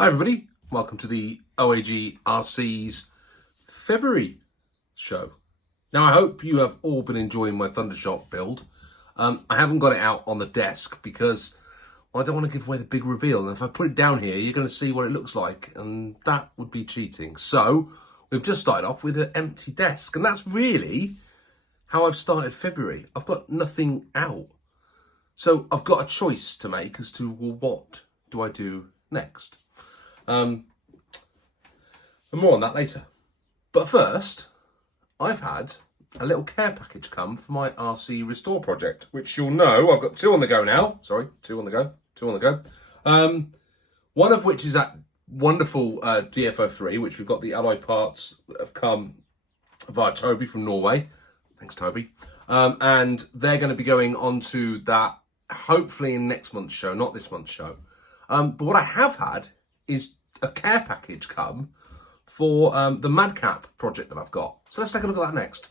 Hi everybody, welcome to the OAG RC's February show. Now I hope you have all been enjoying my Thundershock build. I haven't got it out on the desk because I don't want to give away the big reveal, and if I put it down here you're going to see what it looks like, and that would be cheating. So we've just started off with an empty desk, and that's really how I've started February. I've got nothing out. So I've got a choice to make as to, well, what do I do next? And more on that later. But first, I've had a little care package come for my RC Restore project, which you'll know I've got two on the go now. Sorry, two on the go. One of which is that wonderful DFO3, which we've got the alloy parts that have come via Toby from Norway. Thanks, Toby. And they're going to be going onto that hopefully in next month's show, not this month's show. But what I have had is a care package come for the Madcap project that I've got. So let's take a look at that next.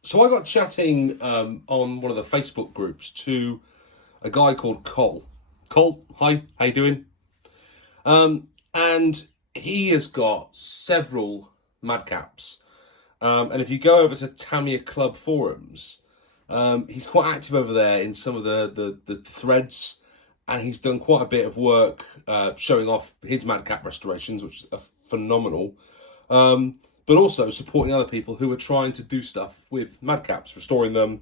So I got chatting on one of the Facebook groups to a guy called Cole. Cole, hi, how you doing? And he has got several Madcaps. And if you go over to Tamiyaclub forums, he's quite active over there in some of the threads, and he's done quite a bit of work showing off his Madcap restorations, which are phenomenal, but also supporting other people who are trying to do stuff with Madcaps, restoring them,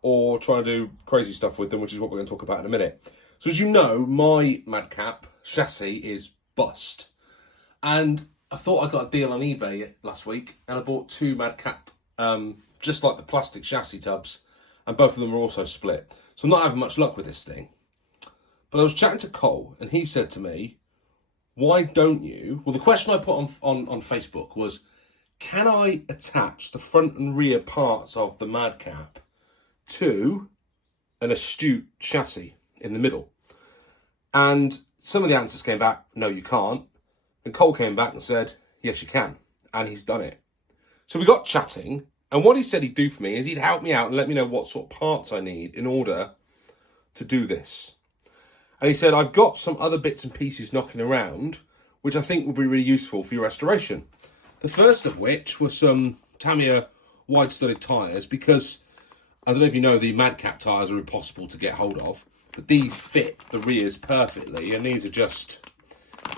or trying to do crazy stuff with them, which is what we're going to talk about in a minute. So as you know, my Madcap chassis is bust, and I thought I got a deal on eBay last week, and I bought two Madcap, just like the plastic chassis tubs, and both of them are also split. So I'm not having much luck with this thing. But I was chatting to Cole, and he said to me, why don't you... Well, the question I put on Facebook was, can I attach the front and rear parts of the Madcap to an Astute chassis in the middle? And some of the answers came back, no, you can't. And Cole came back and said, yes, you can. And he's done it. So we got chatting, and what he said he'd do for me is he'd help me out and let me know what sort of parts I need in order to do this. And he said, I've got some other bits and pieces knocking around, which I think will be really useful for your restoration. The first of which was some Tamiya wide-studded tyres, because I don't know if you know, the Madcap tyres are impossible to get hold of, but these fit the rears perfectly, and these are just,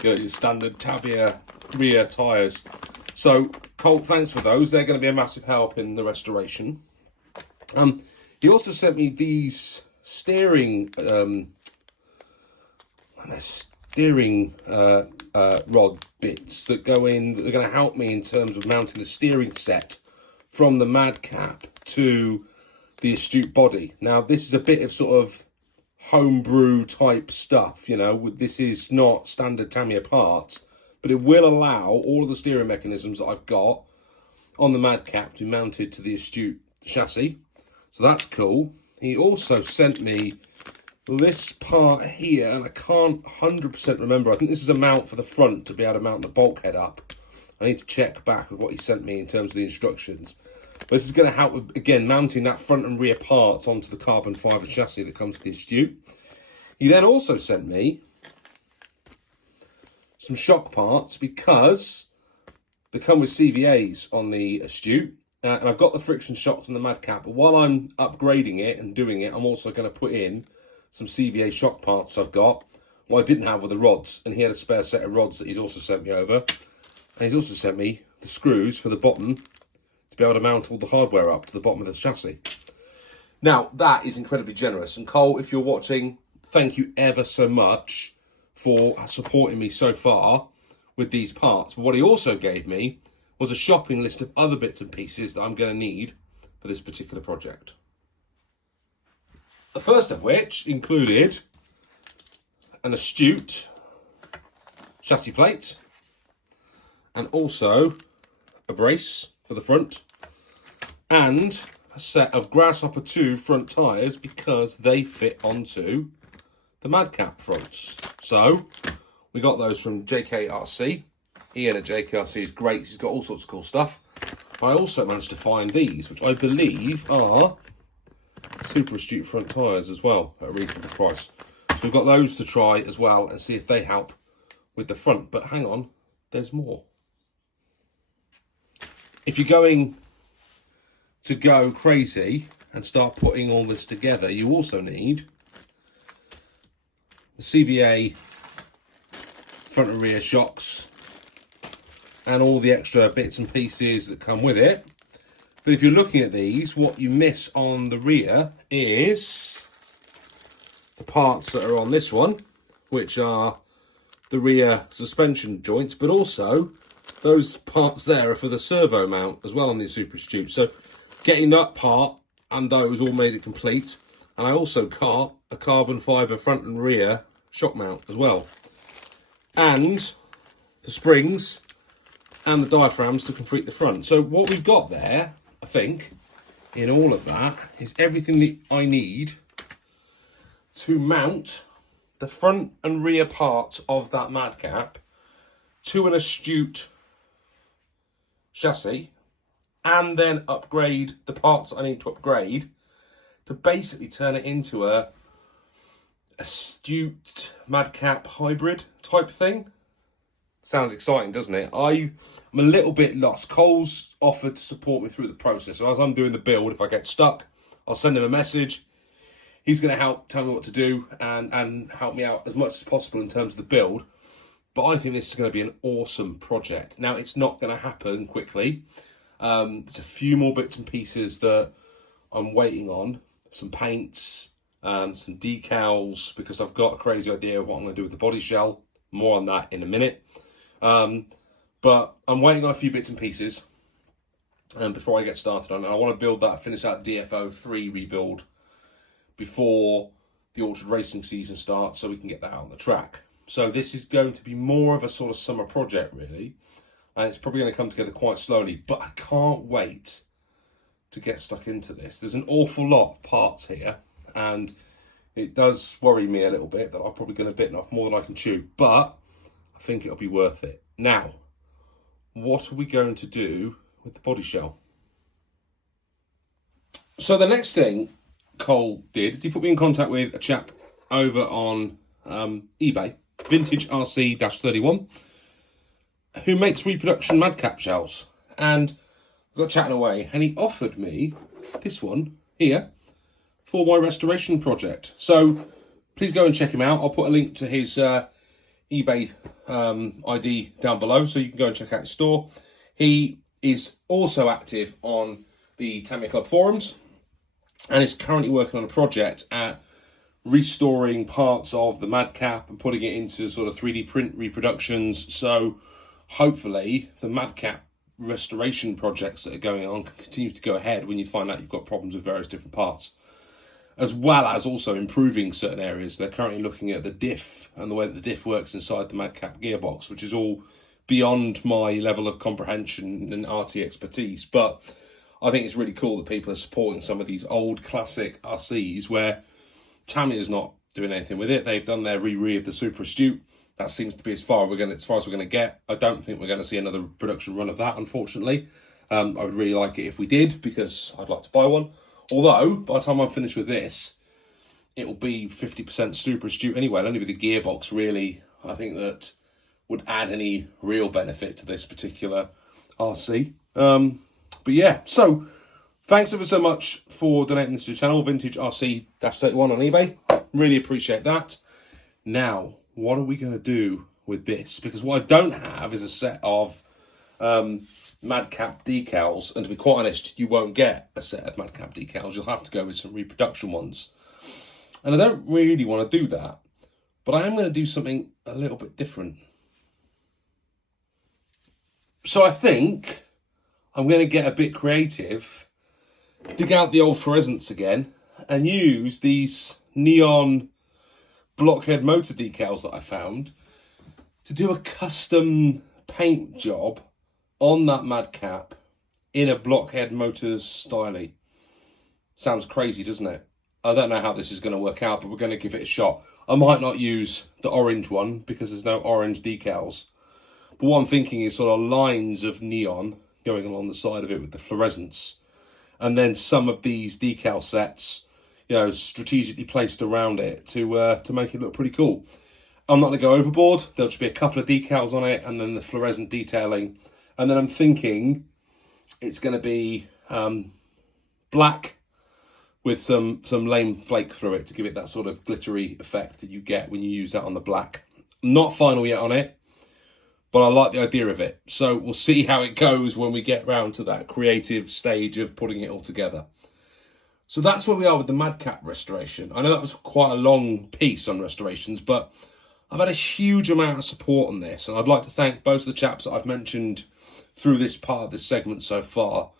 you know, your standard Tamiya rear tyres. So, Colt, thanks for those. They're going to be a massive help in the restoration. He also sent me these steering rod bits that go in, that are going to help me in terms of mounting the steering set from the Madcap to the Astute body. Now, this is a bit of sort of homebrew type stuff, you know. This is not standard Tamiya parts, but it will allow all of the steering mechanisms that I've got on the Madcap to be mounted to the Astute chassis. So that's cool. He also sent me this part here, and I can't 100% remember. I think this is a mount for the front to be able to mount the bulkhead up. I need to check back with what he sent me in terms of the instructions. But this is going to help with, again, mounting that front and rear parts onto the carbon fibre chassis that comes with the Astute. He then also sent me some shock parts, because they come with CVAs on the Astute, and I've got the friction shocks on the Madcap, but while I'm upgrading it and doing it, I'm also going to put in some CVA shock parts I've got. What I didn't have were the rods, and he had a spare set of rods that he's also sent me over, and he's also sent me the screws for the bottom to be able to mount all the hardware up to the bottom of the chassis. Now, that is incredibly generous, and Cole, if you're watching, thank you ever so much for supporting me so far with these parts. But what he also gave me was a shopping list of other bits and pieces that I'm going to need for this particular project. The first of which included an Astute chassis plate, and also a brace for the front, and a set of Grasshopper 2 front tyres, because they fit onto the Madcap fronts. So we got those from JKRC. Ian at JKRC is great. He's got all sorts of cool stuff. I also managed to find these, which I believe are super astute front tyres as well at a reasonable price. So we've got those to try as well and see if they help with the front. But hang on, there's more. If you're going to go crazy and start putting all this together, you also need the CVA front and rear shocks and all the extra bits and pieces that come with it. But if you're looking at these, what you miss on the rear is the parts that are on this one, which are the rear suspension joints, but also those parts there are for the servo mount as well on the Super Astute. So getting that part and those all made it complete. And I also got a carbon fibre front and rear shock mount as well. And the springs and the diaphragms to complete the front. So what we've got there, I think, in all of that, is everything that I need to mount the front and rear parts of that Madcap to an Astute chassis, and then upgrade the parts I need to upgrade to basically turn it into a Astute Madcap hybrid type thing. Sounds exciting, doesn't it? I'm a little bit lost. Cole's offered to support me through the process. So as I'm doing the build, if I get stuck, I'll send him a message. He's going to help tell me what to do and help me out as much as possible in terms of the build. But I think this is going to be an awesome project. Now, it's not going to happen quickly. There's a few more bits and pieces that I'm waiting on. Some paints, some decals, because I've got a crazy idea of what I'm going to do with the body shell. More on that in a minute. But I'm waiting on a few bits and pieces before I get started on it. I want to build that, finish that DFO 3 rebuild before the Orchard racing season starts so we can get that out on the track. So this is going to be more of a sort of summer project, really. And it's probably going to come together quite slowly. But I can't wait to get stuck into this. There's an awful lot of parts here. And it does worry me a little bit that I'm probably going to bite off more than I can chew. But I think it'll be worth it. Now, what are we going to do with the body shell? So the next thing Cole did is he put me in contact with a chap over on eBay, Vintage RC-31, who makes reproduction Madcap shells. And we got chatting away, and he offered me this one here for my restoration project. So please go and check him out. I'll put a link to his eBay ID down below, so you can go and check out his store. He is also active on the Tamiyaclub forums, and is currently working on a project at restoring parts of the Madcap and putting it into sort of 3D print reproductions. So hopefully the Madcap restoration projects that are going on can continue to go ahead when you find out you've got problems with various different parts, as well as also improving certain areas. They're currently looking at the diff and the way that the diff works inside the Madcap gearbox, which is all beyond my level of comprehension and RT expertise. But I think it's really cool that people are supporting some of these old classic RCs where Tamiya's not doing anything with it. They've done their re of the Super Astute. That seems to be as far as we're going to get. I don't think we're going to see another production run of that, unfortunately. I would really like it if we did, because I'd like to buy one. Although, by the time I'm finished with this, it will be 50% Super Astute anyway. Only with the gearbox, really, I think that would add any real benefit to this particular RC. But yeah, so thanks ever so much for donating this to the channel, Vintage RC-31 on eBay. Really appreciate that. Now, what are we going to do with this? Because what I don't have is a set of Madcap decals, and to be quite honest, you won't get a set of Madcap decals. You'll have to go with some reproduction ones. And I don't really want to do that, but I am going to do something a little bit different. So I think I'm going to get a bit creative, dig out the old fluorescents again, and use these neon blockhead motor decals that I found to do a custom paint job on that Madcap in a blockhead motors style. Sounds crazy, doesn't it? I don't know how this is going to work out, but we're going to give it a shot. I might not use the orange one because there's no orange decals. But what I'm thinking is sort of lines of neon going along the side of it with the fluorescents. And then some of these decal sets, you know, strategically placed around it to make it look pretty cool. I'm not going to go overboard. There'll just be a couple of decals on it and then the fluorescent detailing. And then I'm thinking it's going to be black with some lame flake through it to give it that sort of glittery effect that you get when you use that on the black. Not final yet on it, but I like the idea of it. So we'll see how it goes when we get round to that creative stage of putting it all together. So that's where we are with the Madcap restoration. I know that was quite a long piece on restorations, but I've had a huge amount of support on this, and I'd like to thank both of the chaps that I've mentioned through this part of this segment so far.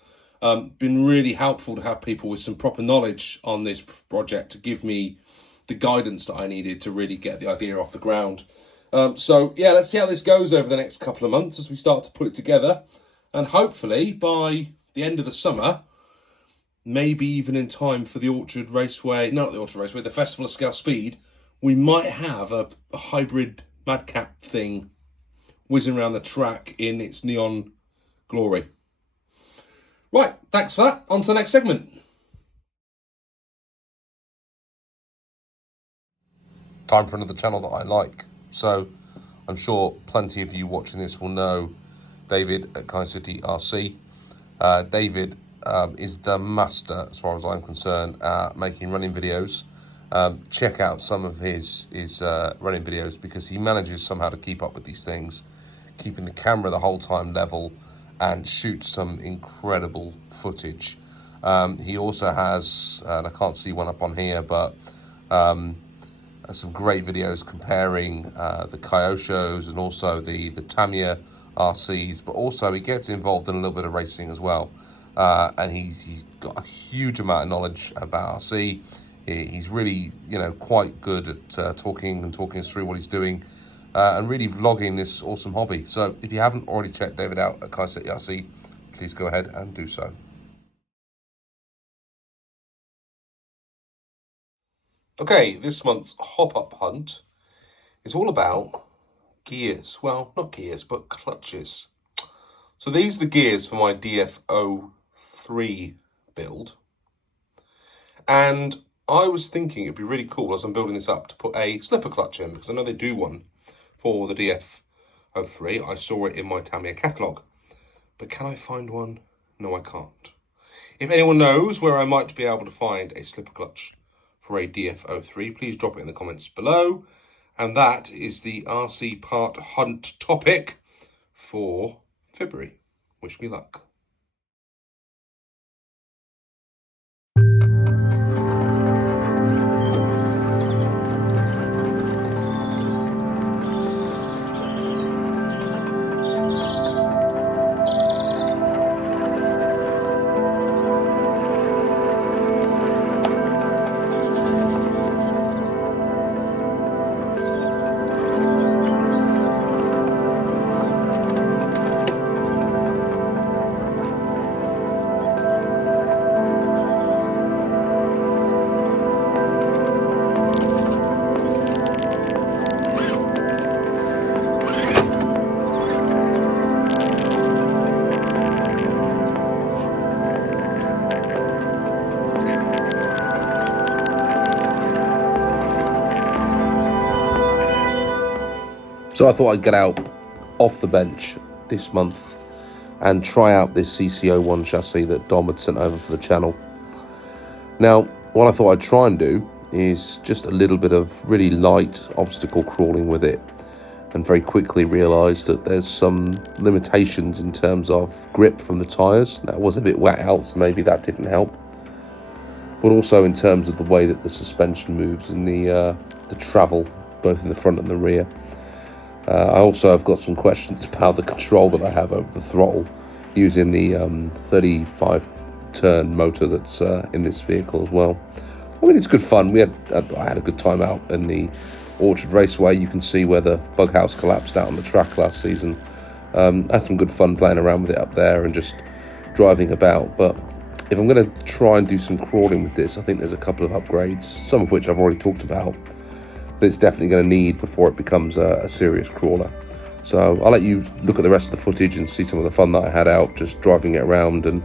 Been really helpful to have people with some proper knowledge on this project to give me the guidance that I needed to really get the idea off the ground. So yeah, let's see how this goes over the next couple of months as we start to put it together, and hopefully by the end of the summer, maybe even in time for the Orchard Raceway, not the Orchard Raceway, the Festival of Scale Speed, we might have a hybrid Madcap thing whizzing around the track in its neon glory. Right, thanks for that. On to the next segment. Time for another channel that I like. So I'm sure plenty of you watching this will know David at Kai City RC. David is the master, as far as I'm concerned, at making running videos. Check out some of his running videos, because he manages somehow to keep up with these things, keeping the camera the whole time level, and shoots some incredible footage. He also has, and I can't see one up on here, but some great videos comparing the Kyoshos and also the Tamiya RCs, but also he gets involved in a little bit of racing as well. And he's got a huge amount of knowledge about RC. He's really, you know, quite good at talking us through what he's doing, and really vlogging this awesome hobby. So if you haven't already checked David out at Kai City RC, please go ahead and do so. Okay, this month's hop-up hunt is all about gears. Well, not gears, but clutches. So these are the gears for my DF03 build. And I was thinking it'd be really cool as I'm building this up to put a slipper clutch in, because I know they do one for the DF03. I saw it in my Tamiya catalogue. But can I find one? No, I can't. If anyone knows where I might be able to find a slipper clutch for a DF03, please drop it in the comments below. And that is the RC part hunt topic for February. Wish me luck. So I thought I'd get out off the bench this month and try out this CC01 chassis that Dom had sent over for the channel. Now, what I thought I'd try and do is just a little bit of really light obstacle crawling with it, and very quickly realised that there's some limitations in terms of grip from the tyres. Now, it was a bit wet out, so maybe that didn't help. But also in terms of the way that the suspension moves and the travel, both in the front and the rear. I also have got some questions about the control that I have over the throttle using the 35-turn motor that's in this vehicle as well. I mean, it's good fun. I had a good time out in the Orchard Raceway. You can see where the bug house collapsed out on the track last season. Had some good fun playing around with it up there and just driving about. But if I'm going to try and do some crawling with this, I think there's a couple of upgrades, some of which I've already talked about, that it's definitely going to need before it becomes a serious crawler. So I'll let you look at the rest of the footage and see some of the fun that I had out just driving it around and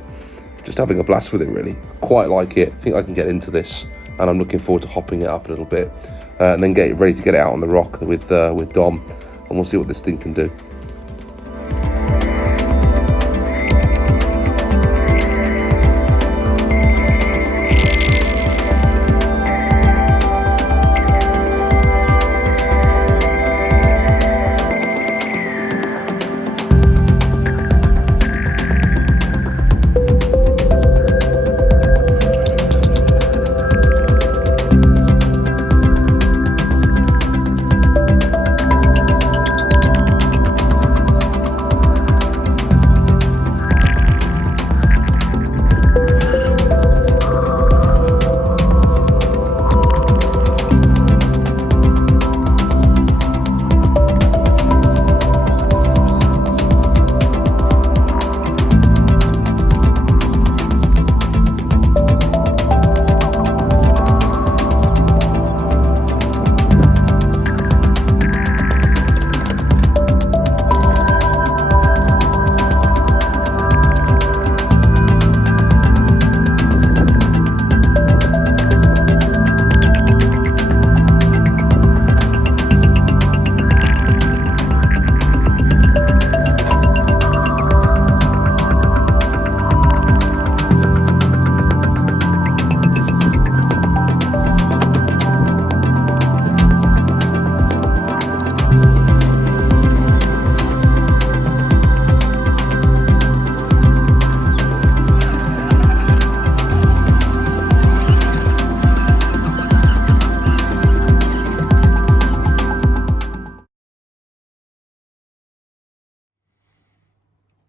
just having a blast with it, really. Quite like it. I think I can get into this and I'm looking forward to hopping it up a little bit, and then get it ready to get it out on the rock with Dom, and we'll see what this thing can do.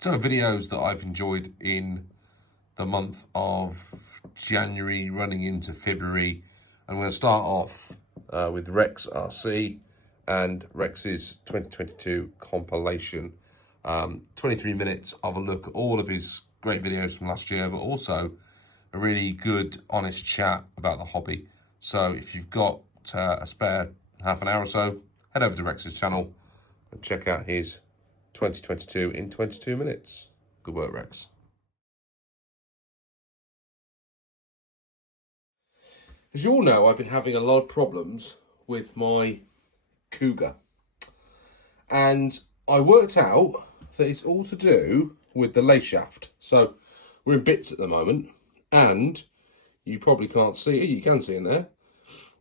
So videos that I've enjoyed in the month of January running into February. I'm going to start off with Rex RC and Rex's 2022 compilation. 23 minutes of a look at all of his great videos from last year, but also a really good, honest chat about the hobby. So if you've got a spare half an hour or so, head over to Rex's channel and check out his 2022 in 22 minutes. Good work, Rex. As you all know, I've been having a lot of problems with my Cougar. And I worked out that it's all to do with the lay shaft. So we're in bits at the moment, and you probably can't see it. You can see in there.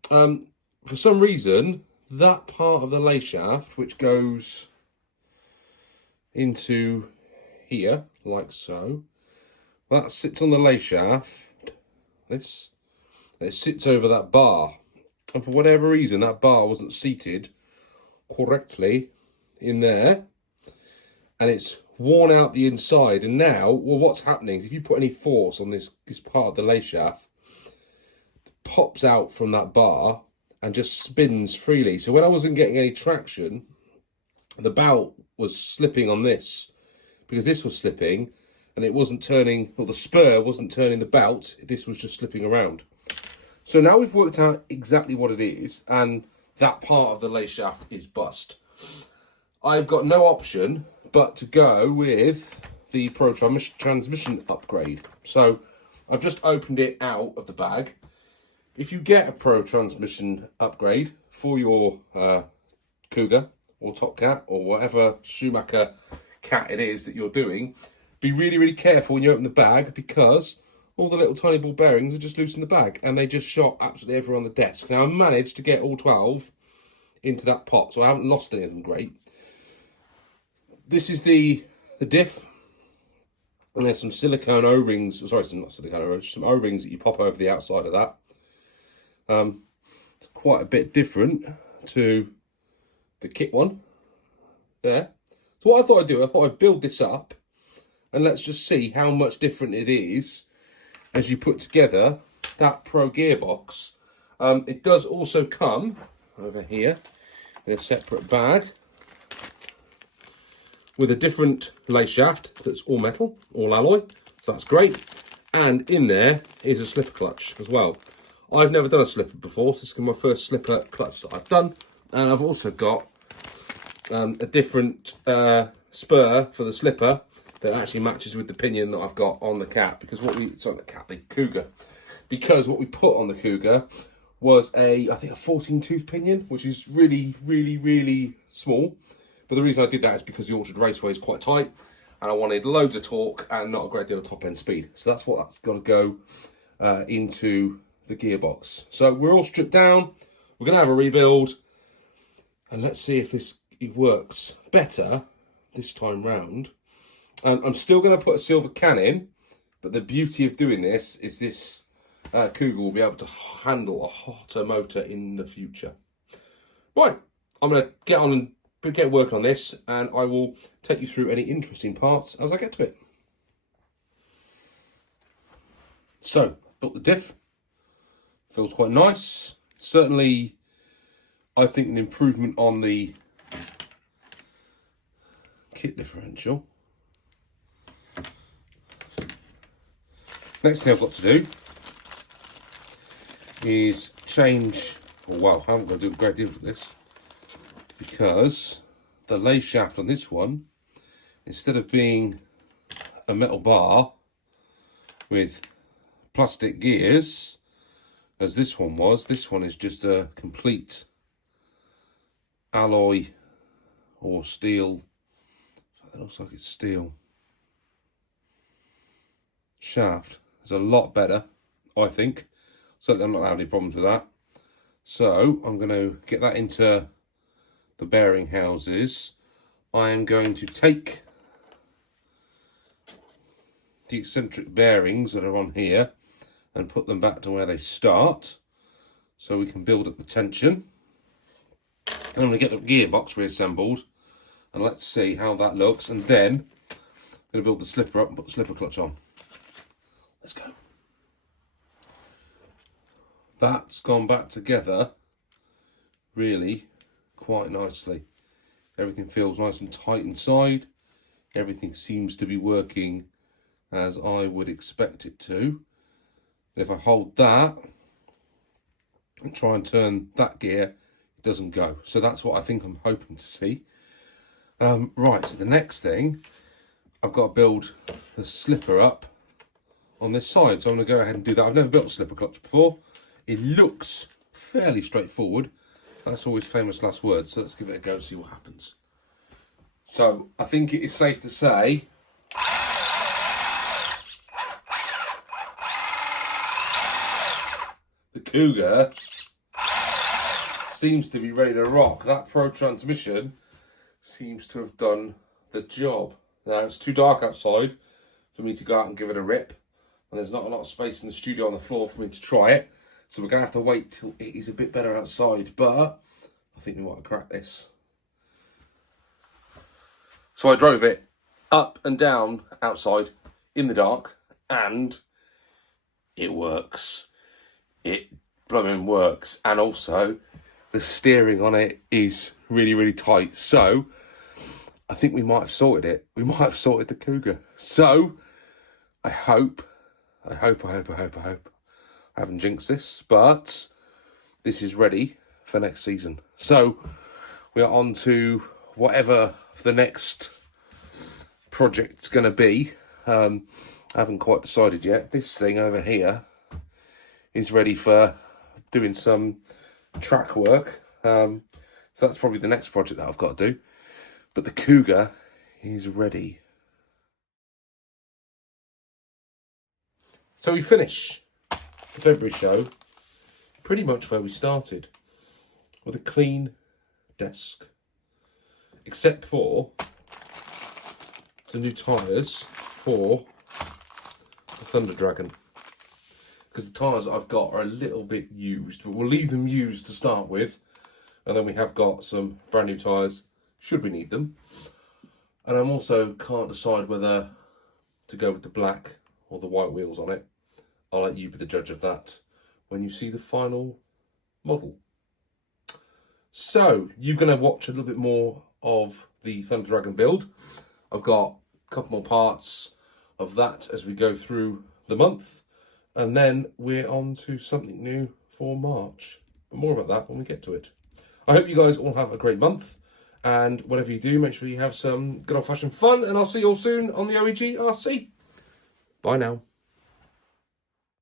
For some reason, that part of the lay shaft, which goes into here, like so, that sits on the lay shaft, this, and it sits over that bar. And for whatever reason, that bar wasn't seated correctly in there, and it's worn out the inside. And now, well, what's happening is if you put any force on this part of the lay shaft, it pops out from that bar and just spins freely. So when I wasn't getting any traction, the bout was slipping on this, because this was slipping and it wasn't turning, or the spur wasn't turning the bout, this was just slipping around. So now we've worked out exactly what it is, and that part of the lay shaft is bust. I've got no option but to go with the Pro transmission upgrade. So I've just opened it out of the bag. If you get a Pro transmission upgrade for your Cougar or Top Cat or whatever Schumacher cat it is that you're doing, be really, really careful when you open the bag, because all the little tiny ball bearings are just loose in the bag, and they just shot absolutely everywhere on the desk. Now I managed to get all 12 into that pot, so I haven't lost any of them great. This is the diff, and there's some silicone O-rings, sorry, some not silicone O-rings, some O-rings that you pop over the outside of that. It's quite a bit different to the kit one there. So what I thought I'd do, I thought I'd build this up, and let's just see how much different it is as you put together that Pro gearbox. It does also come over here in a separate bag with a different lay shaft that's all metal, all alloy, so that's great. And in there is a slipper clutch as well. I've never done a slipper before, so this is my first slipper clutch that I've done. And I've also got a different spur for the slipper that actually matches with the pinion that I've got on the cat, because the Cougar. because what we put on the Cougar was I think a 14 tooth pinion, which is really, really, really small. But the reason I did that is because the Orchard Raceway is quite tight and I wanted loads of torque and not a great deal of top end speed. So that's that's got to go into the gearbox. So we're all stripped down. We're going to have a rebuild. And let's see if it works better this time round. I'm still going to put a silver can in. But the beauty of doing this is this Cougar will be able to handle a hotter motor in the future. Right, I'm going to get on and get working on this, and I will take you through any interesting parts as I get to it. So, built the diff. Feels quite nice. Certainly, I think an improvement on the kit differential. Next thing I've got to do is change, I haven't got to do a great deal with this, because the lay shaft on this one, instead of being a metal bar with plastic gears, as this one is just a complete alloy or steel. It looks like it's steel shaft. It's a lot better, I think. Certainly I'm not having any problems with that. So I'm going to get that into the bearing houses. I am going to take the eccentric bearings that are on here and put them back to where they start so we can build up the tension. And I'm going to get the gearbox reassembled and let's see how that looks, and then I'm going to build the slipper up and put the slipper clutch on. Let's go. That's gone back together really quite nicely. Everything feels nice and tight inside. Everything seems to be working as I would expect it to. If I hold that and try and turn that gear, it doesn't go. So that's what I think I'm hoping to see. Right, so the next thing, I've got to build the slipper up on this side. So I'm going to go ahead and do that. I've never built a slipper clutch before. It looks fairly straightforward. That's always famous last words. So let's give it a go and see what happens. So I think it is safe to say the Cougar seems to be ready to rock. That Pro transmission seems to have done the job. Now it's too dark outside for me to go out and give it a rip, and there's not a lot of space in the studio on the floor for me to try it, so we're going to have to wait till it is a bit better outside, but I think we might crack this. So I drove it up and down outside in the dark, and it works. It blooming works. And also the steering on it is really, really tight. So I think we might have sorted it. We might have sorted the Cougar. So I hope I haven't jinxed this, but this is ready for next season. So we are on to whatever the next project's going to be. I haven't quite decided yet. This thing over here is ready for doing some track work. So that's probably the next project that I've got to do. But the Cougar is ready. So we finish the February show pretty much where we started, with a clean desk, except for some new tyres for the Thunder Dragon, because the tyres that I've got are a little bit used, but we'll leave them used to start with, and then we have got some brand new tyres should we need them. And I'm also can't decide whether to go with the black or the white wheels on it. I'll let you be the judge of that when you see the final model. So you're going to watch a little bit more of the Thunder Dragon build. I've got a couple more parts of that as we go through the month, and then we're on to something new for March. But more about that when we get to it. I hope you guys all have a great month, and whatever you do, make sure you have some good old-fashioned fun, and I'll see you all soon on the OAG RC. Bye now.